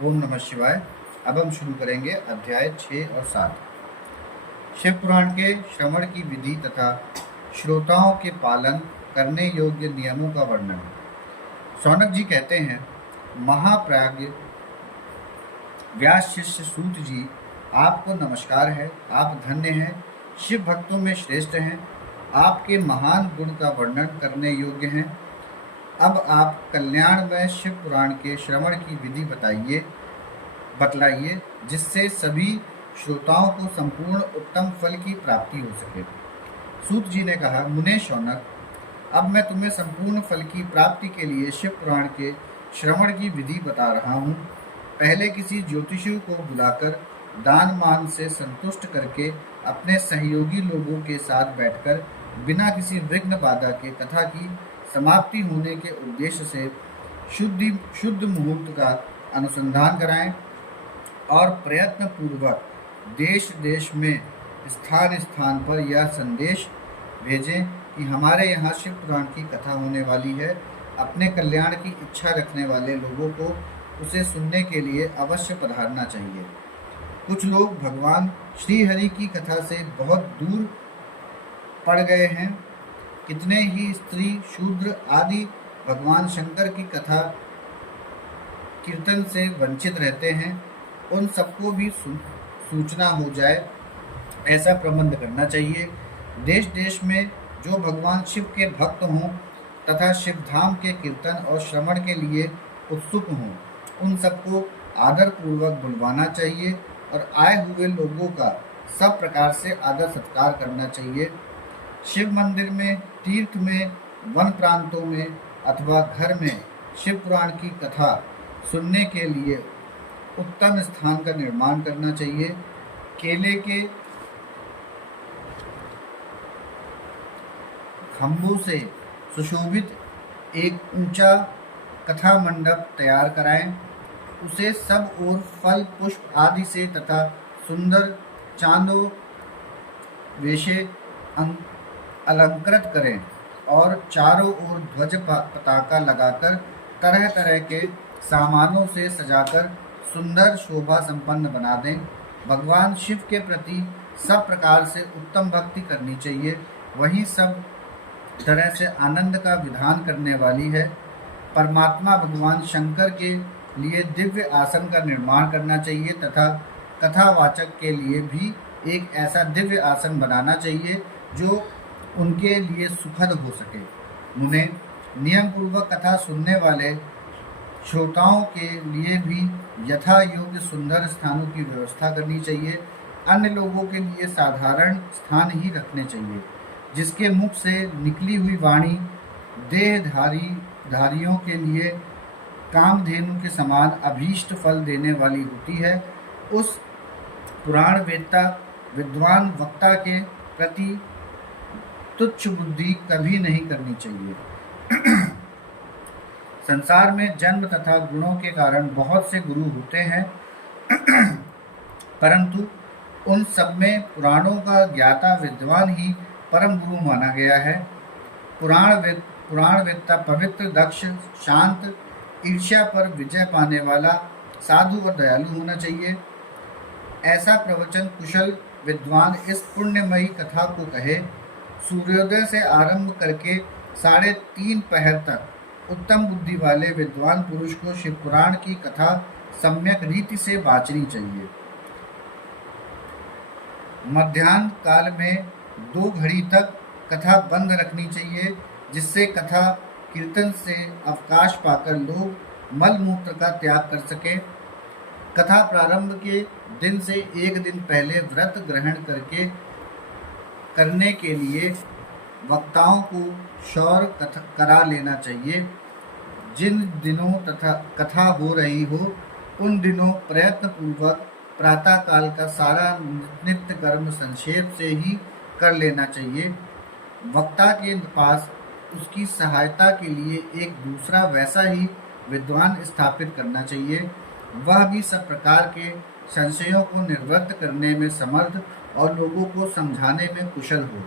ओम नमः शिवाय। अब हम शुरू करेंगे अध्याय 6 और 7। शिव पुराण के श्रवण की विधि तथा श्रोताओं के पालन करने योग्य नियमों का वर्णन। शौनक जी कहते हैं, महाप्राज्ञ व्यास शिष्य सूत जी, आपको नमस्कार है। आप धन्य हैं, शिव भक्तों में श्रेष्ठ हैं। आपके महान गुण का वर्णन करने योग्य हैं। अब आप कल्याणमय शिव पुराण के श्रवण की विधि बतलाइए, जिससे सभी श्रोताओं को संपूर्ण उत्तम फल की प्राप्ति हो सके। सूत जी ने कहा, मुने शौनक, अब मैं तुम्हें संपूर्ण फल की प्राप्ति के लिए शिव पुराण के श्रवण की विधि बता रहा हूँ। पहले किसी ज्योतिषी को बुलाकर दान मान से संतुष्ट करके अपने सहयोगी लोगों के साथ बैठकर बिना किसी विघ्न बाधा के कथा की समाप्ति होने के उद्देश्य से शुद्ध मुहूर्त का अनुसंधान कराएं और प्रयत्न पूर्वक देश देश में स्थान स्थान पर यह संदेश भेजें कि हमारे यहाँ शिव पुराण की कथा होने वाली है। अपने कल्याण की इच्छा रखने वाले लोगों को उसे सुनने के लिए अवश्य पधारना चाहिए। कुछ लोग भगवान श्री हरि की कथा से बहुत दूर पड़ गए हैं। कितने ही स्त्री शूद्र आदि भगवान शंकर की कथा कीर्तन से वंचित रहते हैं। उन सबको भी सूचना हो जाए, ऐसा प्रबंध करना चाहिए। देश देश में जो भगवान शिव के भक्त हों तथा शिव धाम के कीर्तन और श्रवण के लिए उत्सुक हों, उन सबको आदर पूर्वक बुलवाना चाहिए और आए हुए लोगों का सब प्रकार से आदर सत्कार करना चाहिए। शिव मंदिर में, तीर्थ में, वन प्रांतों में अथवा घर में शिव पुराण की कथा सुनने के लिए उत्तम स्थान का निर्माण करना चाहिए। केले के खंभों से सुशोभित एक ऊंचा कथा मंडप तैयार कराएं। उसे सब ओर फल पुष्प आदि से तथा सुंदर चांदों वेशे अलंकृत करें और चारों ओर ध्वज पताका लगाकर तरह तरह के सामानों से सजाकर सुंदर शोभा संपन्न बना दें। भगवान शिव के प्रति सब प्रकार से उत्तम भक्ति करनी चाहिए। वही सब तरह से आनंद का विधान करने वाली है। परमात्मा भगवान शंकर के लिए दिव्य आसन का निर्माण करना चाहिए तथा कथावाचक के लिए भी एक ऐसा दिव्य आसन बनाना चाहिए जो उनके लिए सुखद हो सके। मुने, नियम पूर्वक कथा सुनने वाले श्रोताओं के लिए भी यथा योग्य सुंदर स्थानों की व्यवस्था करनी चाहिए। अन्य लोगों के लिए साधारण स्थान ही रखने चाहिए, जिसके मुख से निकली हुई वाणी देहधारियों के लिए कामधेनु के समान अभीष्ट फल देने वाली होती है। उस पुराण वेत्ता विद्वान वक्ता के प्रति तुच्छ बुद्धि कभी नहीं करनी चाहिए। संसार में जन्म तथा गुणों के कारण बहुत से गुरु होते हैं, परंतु उन सब में पुराणों का ज्ञाता विद्वान ही परम गुरु माना गया है। पुराण वेत्ता पवित्र, दक्ष, शांत, ईर्ष्या पर विजय पाने वाला, साधु और दयालु होना चाहिए। ऐसा प्रवचन कुशल विद्वान इस पुण्यमयी कथा को कहे। सूर्योदय से आरंभ करके 3:30 पहर तक उत्तम बुद्धि वाले विद्वान पुरुष को शिव पुराण की कथा सम्यक रीति से वाचनी चाहिए। मध्याह्न काल में 2 घड़ी तक कथा बंद रखनी चाहिए, जिससे कथा कीर्तन से अवकाश पाकर लोग मल मूत्र का त्याग कर सके। कथा प्रारंभ के दिन से 1 दिन पहले व्रत ग्रहण करने के लिए वक्ताओं को शौर करा लेना चाहिए। जिन दिनों तथा कथा हो रही हो, उन दिनों प्रयत्न पूर्वक प्रातः काल का सारा नित्य कर्म संक्षेप से ही कर लेना चाहिए। वक्ता के पास उसकी सहायता के लिए एक दूसरा वैसा ही विद्वान स्थापित करना चाहिए। वह भी सब प्रकार के संशयों को निवृत्त करने में समर्थ और लोगों को समझाने में कुशल हो।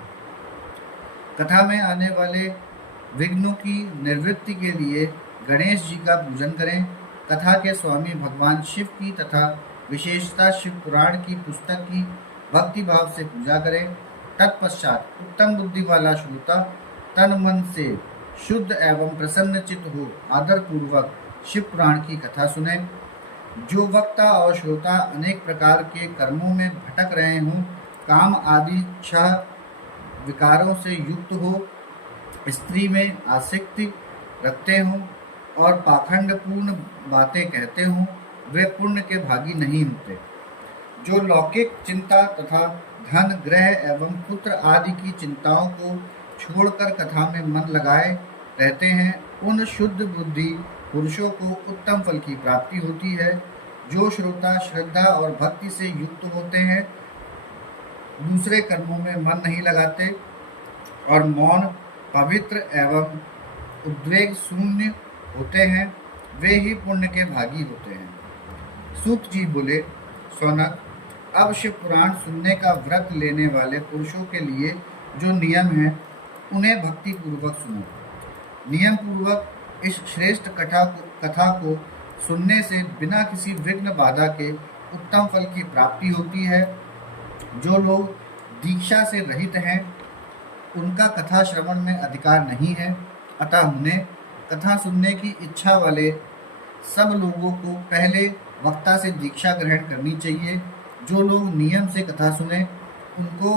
कथा में आने वाले विघ्नों की निवृत्ति के लिए गणेश जी का पूजन करें। कथा के स्वामी भगवान शिव की तथा विशेषता शिव पुराण की पुस्तक की भक्ति भाव से पूजा करें। तत्पश्चात उत्तम बुद्धि वाला श्रोता तन मन से शुद्ध एवं प्रसन्नचित हो आदर पूर्वक शिव पुराण की कथा सुने। जो वक्ता और श्रोता अनेक प्रकार के कर्मों में भटक रहे हों, काम आदि छह विकारों से युक्त हो, स्त्री में आसक्ति रखते हों और पाखंड पूर्ण बातें कहते हों, वे पुण्य के भागी नहीं होते। जो लौकिक चिंता तथा धन, ग्रह एवं पुत्र आदि की चिंताओं को छोड़कर कथा में मन लगाए रहते हैं, उन शुद्ध बुद्धि पुरुषों को उत्तम फल की प्राप्ति होती है। जो श्रोता श्रद्धा और भक्ति से युक्त होते हैं, दूसरे कर्मों में मन नहीं लगाते और मौन, पवित्र एवं उद्वेग शून्य होते हैं, वे ही पुण्य के भागी होते हैं। सूत जी बोले, सौनक, अब शिव पुराण सुनने का व्रत लेने वाले पुरुषों के लिए जो नियम है, उन्हें भक्ति पूर्वक सुनो। नियम पूर्वक इस श्रेष्ठ कथा को सुनने से बिना किसी विघ्न बाधा के उत्तम फल की प्राप्ति होती है। जो लोग दीक्षा से रहित हैं, उनका कथा श्रवण में अधिकार नहीं है, अतः उन्हें कथा सुनने की इच्छा वाले सब लोगों को पहले वक्ता से दीक्षा ग्रहण करनी चाहिए। जो लोग नियम से कथा सुने, उनको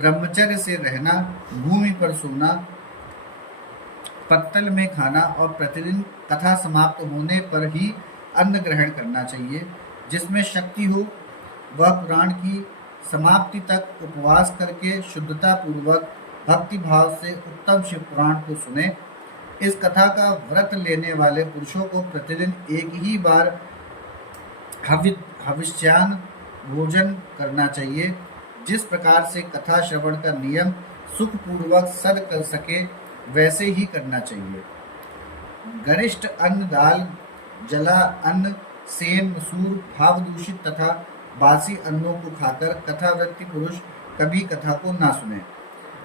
ब्रह्मचर्य से रहना, भूमि पर सोना, पत्तल में खाना और प्रतिदिन कथा समाप्त होने पर ही अन्न ग्रहण करना चाहिए। जिसमें शक्ति हो वह पुराण की समाप्ति तक उपवास करके शुद्धता पूर्वक भक्ति भाव से उत्तम शिव पुराण को सुने। इस कथा का व्रत लेने वाले पुरुषों को प्रतिदिन एक ही बार हविष्यान्न भोजन करना चाहिए। जिस प्रकार से कथा श्रवण का नियम सुखपूर्वक सद कर सके, वैसे ही करना चाहिए। गरिष्ठ अन्न, दाल, जला अन्न, सेम, मसूर, भाव दूषित तथा बासी अन्नों को खाकर कथावृत्ति पुरुष कभी कथा को ना सुने।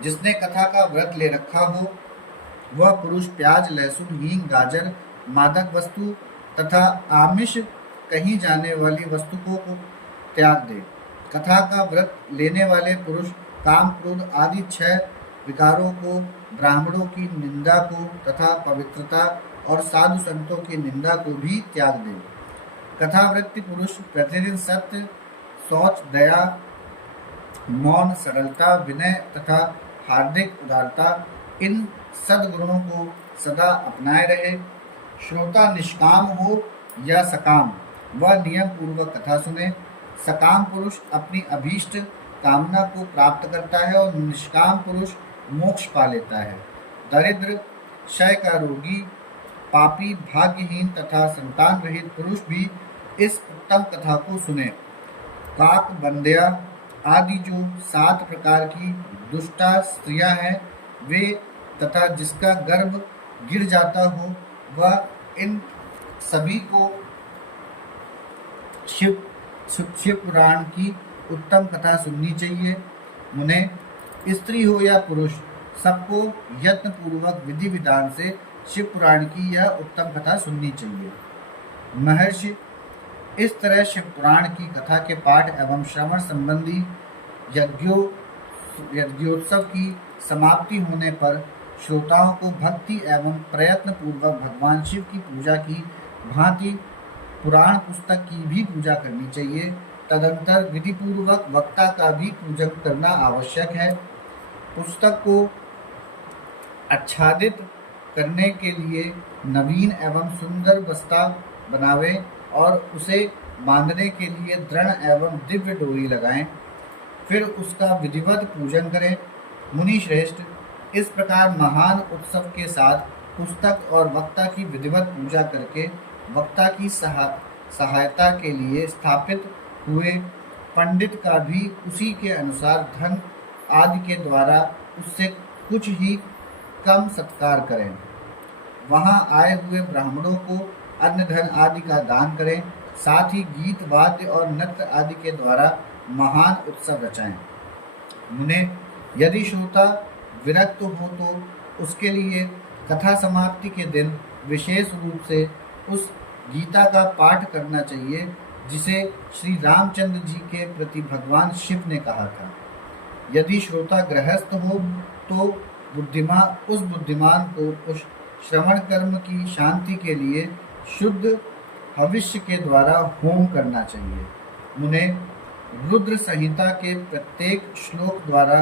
जिसने कथा का व्रत ले रखा हो, वह पुरुष प्याज, लहसुन, हींग, गाजर, मादक वस्तु तथा आमिष कहीं जाने वाली वस्तुओं को त्याग दे। कथा का व्रत लेने वाले पुरुष काम, क्रोध आदि 6 विकारों को, ब्राह्मणों की निंदा को तथा पवित्रता और साधु संतों की निंदा को भी त्याग दे। कथावृत्ति पुरुष प्रतिदिन सत्य, शौच, दया, मौन, सरलता, विनय तथा हार्दिक उदारता, इन सद्गुणों को सदा अपनाए रहे। श्रोता निष्काम हो या सकाम, वह नियम पूर्वक कथा सुने। सकाम पुरुष अपनी अभीष्ट कामना को प्राप्त करता है और निष्काम पुरुष मोक्ष पा लेता है। दरिद्र, क्षय का रोगी, पापी, भाग्यहीन तथा संतान रहित पुरुष भी इस उत्तम कथा को सुने। काक, बंध्या आदि जो 7 प्रकार की दुष्टा स्त्रियां हैं, वे तथा जिसका गर्भ गिर जाता हो, वह इन सभी को शिव पुराण की उत्तम कथा सुननी चाहिए। उन्हें स्त्री हो या पुरुष, सबको यत्न पूर्वक विधि विधान से शिव पुराण की यह उत्तम कथा सुननी चाहिए। महर्षि, इस तरह शिव पुराण की कथा के पाठ एवं श्रवण संबंधी यज्ञोत्सव की समाप्ति होने पर श्रोताओं को भक्ति एवं प्रयत्न पूर्वक भगवान शिव की पूजा की भांति पुराण पुस्तक की भी पूजा करनी चाहिए। तदंतर विधि पूर्वक वक्ता का भी पूजन करना आवश्यक है। पुस्तक को आच्छादित करने के लिए नवीन एवं सुंदर बस्ता बनावें और उसे बांधने के लिए दृढ़ एवं दिव्य डोरी लगाएं। फिर उसका विधिवत पूजन करें। मुनि श्रेष्ठ, इस प्रकार महान उत्सव के साथ पुस्तक और वक्ता की विधिवत पूजा करके वक्ता की सहायता के लिए स्थापित हुए पंडित का भी उसी के अनुसार धन आदि के द्वारा उससे कुछ ही कम सत्कार करें। वहां आए हुए ब्राह्मणों को अन्न, धन आदि का दान करें। साथ ही गीत, वाद्य और नृत्य आदि के द्वारा महान उत्सव रचाएं। उन्हें यदि श्रोता विरक्त हो तो उसके लिए कथा समाप्ति के दिन विशेष रूप से उस गीता का पाठ करना चाहिए, जिसे श्री रामचंद्र जी के प्रति भगवान शिव ने कहा था। यदि श्रोता गृहस्थ हो तो उस बुद्धिमान को उस श्रवण कर्म की शांति के लिए शुद्ध हविष्य के द्वारा होम करना चाहिए। उन्हें रुद्र संहिता के प्रत्येक श्लोक द्वारा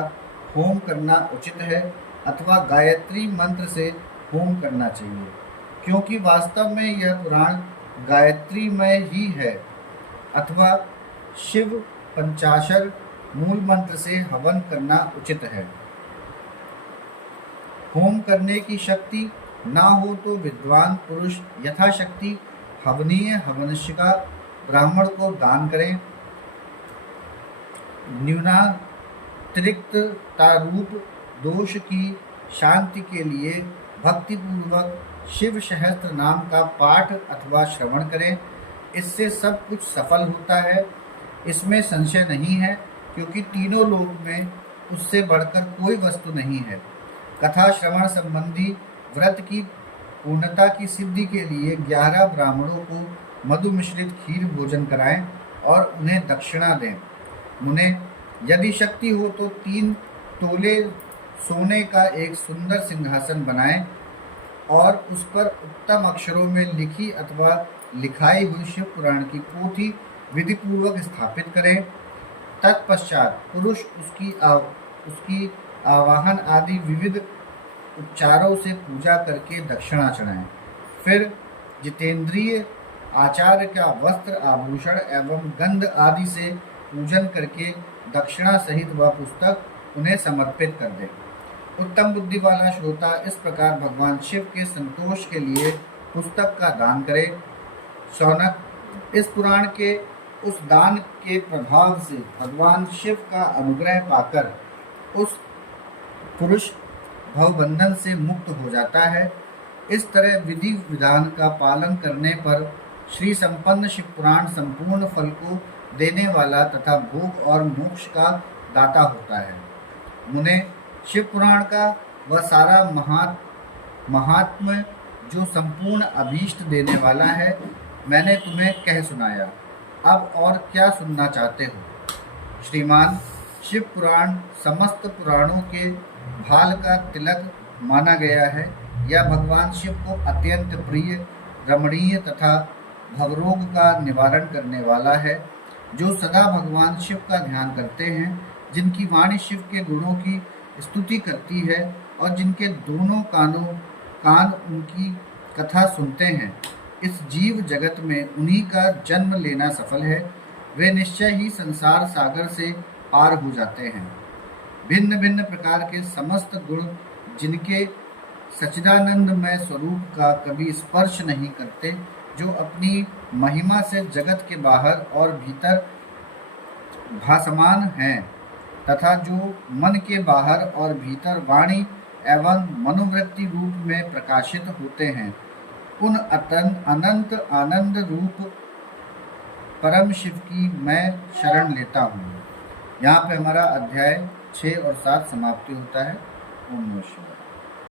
होम करना उचित है अथवा गायत्री मंत्र से होम करना चाहिए, क्योंकि वास्तव में यह पुराण गायत्रीमय ही है, अथवा शिव पंचाक्षर मूल मंत्र से हवन करना उचित है। होम करने की शक्ति ना हो तो विद्वान पुरुष यथाशक्ति हवनीय हवनस्य का ब्राह्मण को दान करें। न्यूनातिरिक्ततारूप दोष की शांति के लिए भक्तिपूर्वक शिव सहस्त्र नाम का पाठ अथवा श्रवण करें। इससे सब कुछ सफल होता है, इसमें संशय नहीं है, क्योंकि तीनों लोक में उससे बढ़कर कोई वस्तु नहीं है। कथा श्रवण संबंधी व्रत की पूर्णता की सिद्धि के लिए 11 ब्राह्मणों को मधु मिश्रित खीर भोजन कराएं और उन्हें दक्षिणा दें। उन्हें यदि शक्ति हो तो 3 तोले सोने का एक सुंदर सिंहासन बनाएं और उस पर उत्तम अक्षरों में लिखी अथवा लिखाई हुई शिव पुराण की पोथी विधिपूर्वक स्थापित करें। तत्पश्चात पुरुष उसकी आवाहन आदि विविध उपचारों से पूजा करके दक्षिणा चढ़ाएं। फिर जितेंद्रिय आचार्य का वस्त्र आभूषण एवं गंध आदि से पूजन करके दक्षिणा सहित वह पुस्तक उन्हें समर्पित कर दें। उत्तम बुद्धि वाला श्रोता इस प्रकार भगवान शिव के संतोष के लिए पुस्तक का दान करे। शौनक, इस पुराण के उस दान के प्रभाव से भगवान शिव का अनुग्रह पाकर उस पुरुष भवबंधन से मुक्त हो जाता है। इस तरह विधि विधान का पालन करने पर श्री संपन्न शिव पुराण संपूर्ण फल को देने वाला तथा भोग और मोक्ष का दाता होता है। मुने, शिव पुराण का वह सारा महात्म्य जो संपूर्ण अभीष्ट देने वाला है, मैंने तुम्हें कह सुनाया। अब और क्या सुनना चाहते हो? श्रीमान, शिव पुराण समस्त पुराणों के भाल का तिलक माना गया है। यह भगवान शिव को अत्यंत प्रिय, रमणीय तथा भवरोग का निवारण करने वाला है। जो सदा भगवान शिव का ध्यान करते हैं, जिनकी वाणी शिव के गुणों की स्तुति करती है और जिनके दोनों कान उनकी कथा सुनते हैं, इस जीव जगत में उन्हीं का जन्म लेना सफल है। वे निश्चय ही संसार सागर से पार हो जाते हैं। भिन्न भिन्न प्रकार के समस्त गुण जिनके सच्चिदानंदमय स्वरूप का कभी स्पर्श नहीं करते, जो अपनी महिमा से जगत के बाहर और भीतर भासमान हैं तथा जो मन के बाहर और भीतर वाणी एवं मनोवृत्ति रूप में प्रकाशित होते हैं, उन अनंत आनंद रूप परम शिव की मैं शरण लेता हूँ। यहाँ पे हमारा अध्याय 6 और 7 समाप्ति होता है। ओम नमः शिवाय।